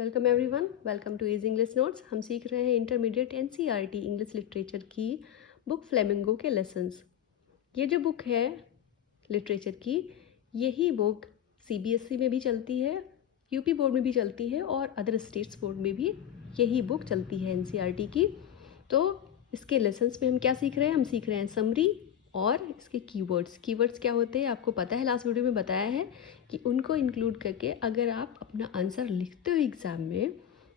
Welcome everyone, welcome two is English notes. हम सीख रहे हैं इंटरमीडिएट एनसीईआरटी इंग्लिश लिटरेचर की बुक फ्लेमिंगो के लेसन्स। ये जो बुक है लिटरेचर की, यही बुक सीबीएसई में भी चलती है, यूपी बोर्ड में भी चलती है और अदर स्टेट्स बोर्ड में भी यही बुक चलती है एनसीईआरटी की। तो इसके लेसन्स में हम क्या सीख रहे हैं? हम सीख रहे हैं समरी और इसके कीवर्ड्स। कीवर्ड्स क्या होते हैं आपको पता है, लास्ट वीडियो में बताया है कि उनको इंक्लूड करके अगर आप अपना आंसर लिखते हो एग्ज़ाम में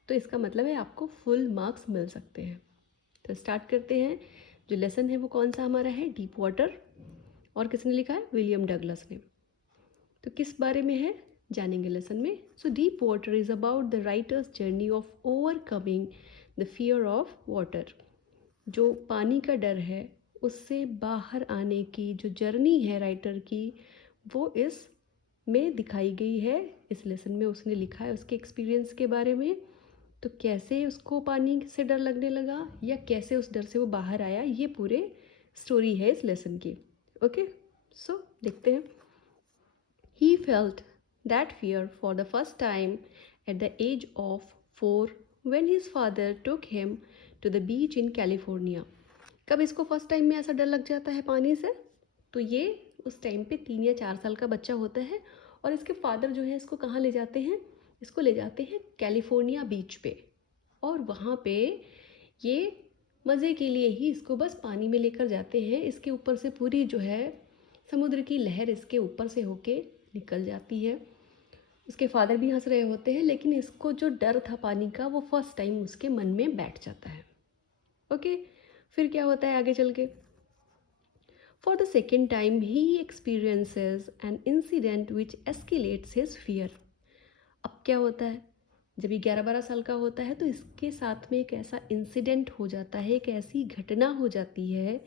तो इसका मतलब है आपको फुल मार्क्स मिल सकते हैं। तो स्टार्ट करते हैं। जो लेसन है वो कौन सा हमारा है? Deep water. और किसने लिखा है? विलियम डगलस ने। तो किस बारे में है जानेंगे लेसन में। So deep water is about the writers journey of overcoming the fear of water. जो पानी का डर है उससे बाहर आने की जो जर्नी है राइटर की, वो इस में दिखाई गई है। इस लेसन में उसने लिखा है उसके एक्सपीरियंस के बारे में। तो कैसे उसको पानी से डर लगने लगा या कैसे उस डर से वो बाहर आया, ये पूरे स्टोरी है इस लेसन की। ओके, सो देखते हैं। He felt that fear for the first time at the age of 4 when his father took him to the beach in California। कब इसको फर्स्ट टाइम में ऐसा डर लग जाता है पानी से? तो ये उस टाइम पे 3 या 4 साल का बच्चा होता है और इसके फादर जो है इसको कहाँ ले जाते हैं? इसको ले जाते हैं कैलिफोर्निया बीच पे। और वहाँ पे ये मज़े के लिए ही इसको बस पानी में लेकर जाते हैं। इसके ऊपर से पूरी जो है समुद्र की लहर इसके ऊपर से होके निकल जाती है। उसके फादर भी हंस रहे होते हैं, लेकिन इसको जो डर था पानी का वो फर्स्ट टाइम उसके मन में बैठ जाता है। ओके, फिर क्या होता है आगे चल के? For the second time, he experiences an incident which escalates his fear। अब क्या होता है? जब ये 11-12 साल का होता है तो इसके साथ में एक ऐसा इंसिडेंट हो जाता है, एक ऐसी घटना हो जाती है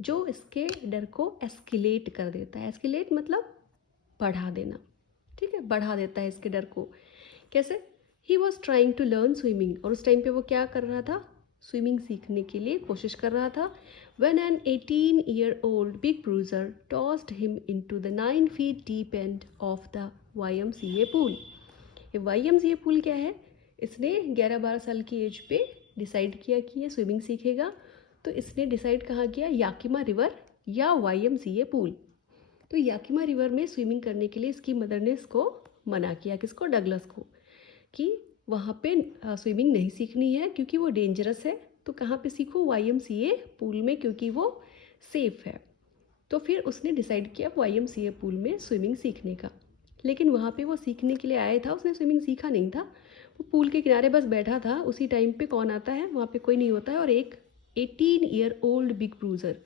जो इसके डर को एस्केलेट कर देता है। एस्केलेट मतलब बढ़ा देना, ठीक है, बढ़ा देता है इसके डर को। कैसे? He was trying to learn swimming. और उस टाइम पे वो क्या कर रहा था? स्विमिंग सीखने के लिए कोशिश कर रहा था। When an 18-year-old big bruiser tossed him into the 9 feet deep end of the YMCA pool। ये YMCA पूल क्या है? इसने 11-12 साल की एज पे डिसाइड किया कि ये स्विमिंग सीखेगा। तो इसने डिसाइड कहाँ किया? याकिमा रिवर या YMCA पूल। तो याकिमा रिवर में स्विमिंग करने के लिए इसकी मदर ने इसको मना किया। किसको? डगलस को, कि वहाँ पे स्विमिंग नहीं सीखनी है क्योंकि वो डेंजरस है। तो कहाँ पे सीखो? YMCA पूल में, क्योंकि वो सेफ़ है। तो फिर उसने डिसाइड किया YMCA पूल में स्विमिंग सीखने का। लेकिन वहाँ पे वो सीखने के लिए आया था, उसने स्विमिंग सीखा नहीं था। वो पूल के किनारे बस बैठा था। उसी टाइम पे कौन आता है? वहाँ पे कोई नहीं होता है और एक 18-year-old बिग ब्रूजर,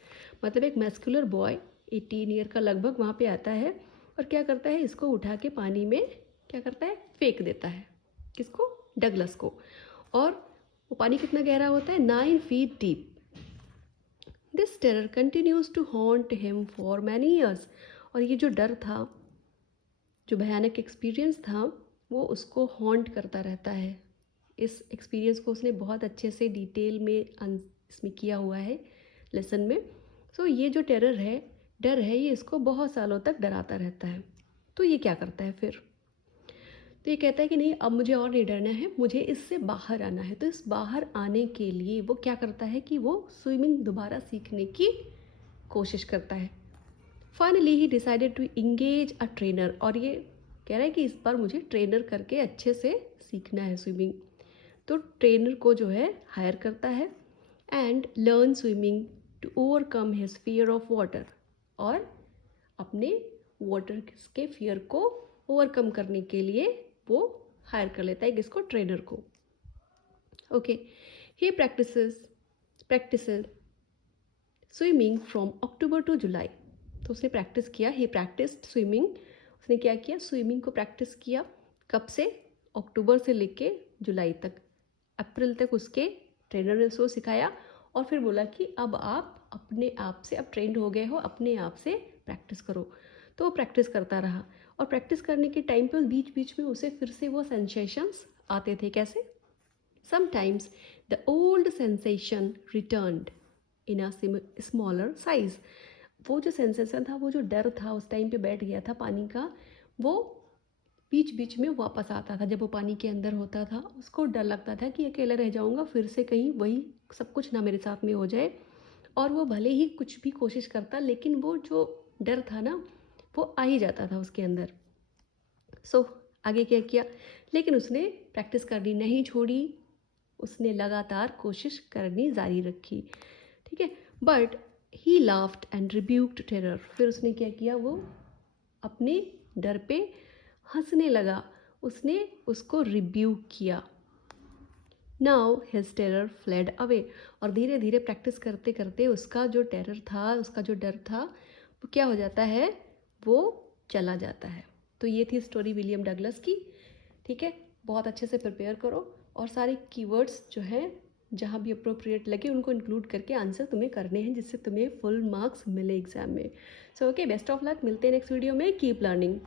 मतलब एक मैस्कुलर बॉय 18 ईयर का लगभग, वहाँ पे आता है और क्या करता है? इसको उठा के पानी में क्या करता है? फेंक देता है। किसको? डगलस को। और वो पानी कितना गहरा होता है? 9 feet डीप। This terror continues to haunt him for many years. और ये जो डर था, जो भयानक एक्सपीरियंस था, वो उसको हॉन्ट करता रहता है। इस एक्सपीरियंस को उसने बहुत अच्छे से डिटेल में इसमें किया हुआ है लेसन में। सो ये जो टेरर है, डर है, ये इसको बहुत सालों तक डराता रहता है। तो ये क्या करता है फिर? तो ये कहता है कि नहीं, अब मुझे और नहीं डरना है, मुझे इससे बाहर आना है। तो इस बाहर आने के लिए वो क्या करता है कि वो स्विमिंग दोबारा सीखने की कोशिश करता है। Finally he decided to engage a trainer. और ये कह रहा है कि इस बार मुझे ट्रेनर करके अच्छे से सीखना है स्विमिंग। तो ट्रेनर को जो है हायर करता है and learn swimming to overcome his fear of water. और अपने वाटर के फियर को ओवरकम करने के लिए वो हायर कर लेता है किसको? ट्रेनर को। Okay, he practises swimming from October to July. तो उसने प्रैक्टिस किया, ही प्रैक्टिस्ड स्विमिंग। उसने क्या किया? स्विमिंग को प्रैक्टिस किया। कब से? अक्टूबर से लेके जुलाई तक, अप्रैल तक उसके ट्रेनर ने उसको सिखाया। और फिर बोला कि अब आप अपने आप से, अब ट्रेंड हो गए हो, अपने आप से प्रैक्टिस करो। तो वो प्रैक्टिस करता रहा और प्रैक्टिस करने के टाइम पे बीच बीच में उसे फिर से वो सेंसेशंस आते थे। कैसे? Sometimes the old sensation returned in a smaller size. वो जो सेंसेशन था, वो जो डर था उस टाइम पे बैठ गया था पानी का, वो बीच बीच में वापस आता था। जब वो पानी के अंदर होता था उसको डर लगता था कि अकेला रह जाऊँगा, फिर से कहीं वही सब कुछ ना मेरे साथ में हो जाए। और वो भले ही कुछ भी कोशिश करता, लेकिन वो जो डर था ना वो आ ही जाता था उसके अंदर। सो आगे क्या किया, लेकिन उसने प्रैक्टिस करनी नहीं छोड़ी, उसने लगातार कोशिश करनी जारी रखी। ठीक है, but he laughed and rebuked terror. फिर उसने क्या किया, वो अपने डर पे हंसने लगा, उसने उसको रिब्यूक किया। Now his terror fled away. और धीरे धीरे प्रैक्टिस करते करते उसका जो टेरर था, उसका जो डर था, वो क्या हो जाता है, वो चला जाता है। तो ये थी स्टोरी विलियम डगलस की। ठीक है, बहुत अच्छे से प्रिपेयर करो और सारे कीवर्ड्स जो हैं जहाँ भी अप्रोप्रिएट लगे उनको इंक्लूड करके आंसर तुम्हें करने हैं, जिससे तुम्हें फुल मार्क्स मिले एग्जाम में। So okay, best of luck, मिलते हैं नेक्स्ट वीडियो में। Keep learning.